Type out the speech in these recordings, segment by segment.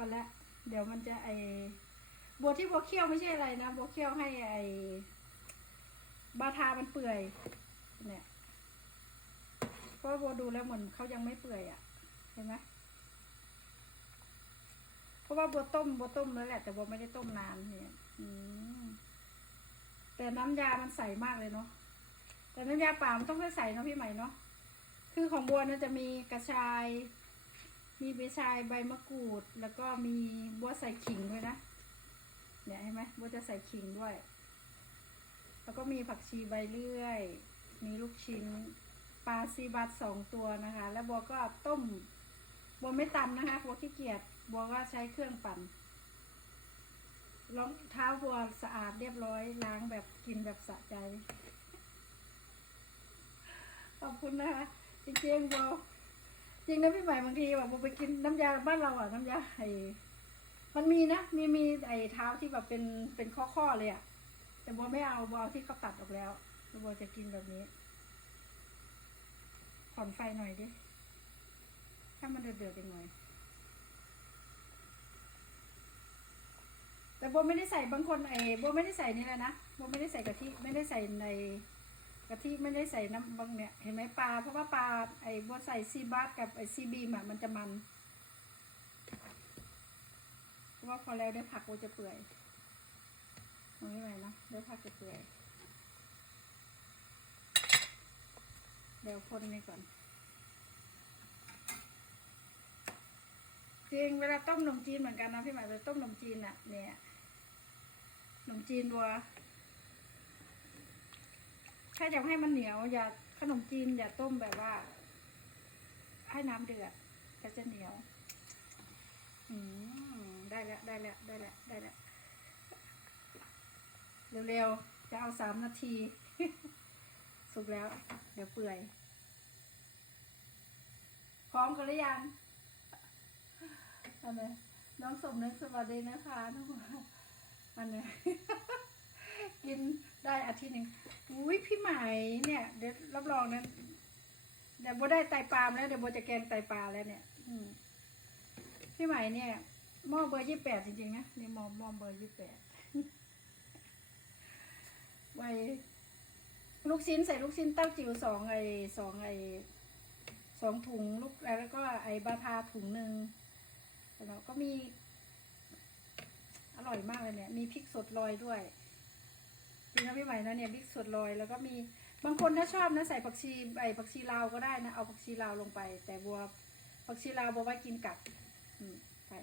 พอละเดี๋ยวมันจะไอบัวที่บัวเคี่ยวไม่ใช่อะไรนะบัวเคี่ยวให้ไอบาทามันเปื่อยเนี่ยเพราะว่าบัวดูแล้วเหมือนเขายังไม่เปื่อยอะ่ะ เห็นไหมเพราะว่าบัวต้มบัวต้มแล้วแหละ แต่บัวไม่ได้ต้มนานเนี่ยอืมแต่น้ำยามันใสมากเลยเนาะแต่น้ำยาป่ามันต้องใส่เนาะพี่ใหม่เนาะคือของบัวเนี่ยจะมีกระชาย มีใบชายใบมะกรูด แล้วก็มีบัวใส่ขิงด้วยนะ เนี่ยเห็นไหมบัวจะใส่ขิงด้วย แล้วก็มีผักชีใบเลื่อย มีลูกชิ้นปลาซีบัตสองตัวนะคะ แล้วบัวก็ต้มบัวไม่ตำนะคะบัวขี้เกียจบัวก็ใช้เครื่องปั่นรองเท้าบัวสะอาดเรียบร้อยล้างแบบกินแบบสะใจ ขอบคุณนะคะจริงๆบัว จริงนะพี่ใหม่บางทีแบบบัวไปกินน้ำยาบ้านเราอะน้ำยาไอ้มันมีนะมีมีไอ้เท้าที่แบบเป็นเป็นข้อๆเลยอะแต่บัวไม่เอาบัวเอาที่เขาตัดออกแล้วบัวจะกินแบบนี้ผ่อนไฟหน่อยดิถ้ามันเดือดๆอีกหน่อยแต่โบไม่ได้ใส่บางคนไอ้โบไม่ได้ใส่นี่เลยนะโบไม่ได้ใส่กะทิไม่ได้ใส่ใน กะทิไม่ได้ใส่น้ำบางเนี่ยเห็นไหมปลาเพราะว่าปลาไอ้โบใส่ซีบาสกับไอ้ซีบีมอะมันจะมันเพราะว่าพอแล้วได้ผักโบจะเปื่อยมันไม่ไหวนะได้ผักจะเปื่อยเดี๋ยวคนนี่ก่อนจริงเวลาต้มขนมจีนเหมือนกันนะพี่หมายเวลาต้มขนมจีนอะเนี่ยขนมจีนวัว ถ้าอยากให้มันเหนียว อย่าขนมจีนอย่าต้มแบบว่า ให้น้ำเดือดก็จะเหนียว อืมได้แล้วได้แล้วได้แล้วได้แล้วเร็วๆจะเอาสามนาที สุกแล้ว เดี๋ยวเปื่อย พร้อมกันหรือยังอันนี้น้องสมนึกสวัสดีนะคะน้องอันนี้ ได้อาทิตย์หนึ่งอุ้ยพี่ใหม่เนี่ยเดี๋ยวรับรองนะเดี๋ยวโบได้ไตปลาแล้วเดี๋ยวโบจะแกงไตปลาแล้วเนี่ย อืมพี่ใหม่เนี่ยหม้อเบอร์ยี่แปดจริงๆนะนี่หม้อหม้อเบอร์ยี่แปดไว้ลูกชิ้นใส่ลูกชิ้นเต้าจิ๋วสองไอสองไอสองถุงลูกแล้วก็ไอบาทาถุงหนึ่งแล้วก็มี อร่อยมากเลยเนี่ย มีพริกสดโรยด้วย จริงนะพี่ใหม่นะเนี่ยพริกสดโรยแล้วก็มีบางคนถ้าชอบนะใส่ผักชีใบผักชีลาวก็ได้นะเอาผักชีลาวลงไป แต่บัวผักชีลาวบัวไว้กินกับอืมใส่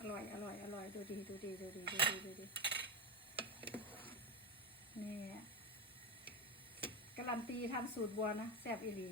อร่อยอร่อยอร่อยดูดีดูดีดูดีดูดีดูดีนี่การันตีทำสูตรบัวนะแซ่บอีหลี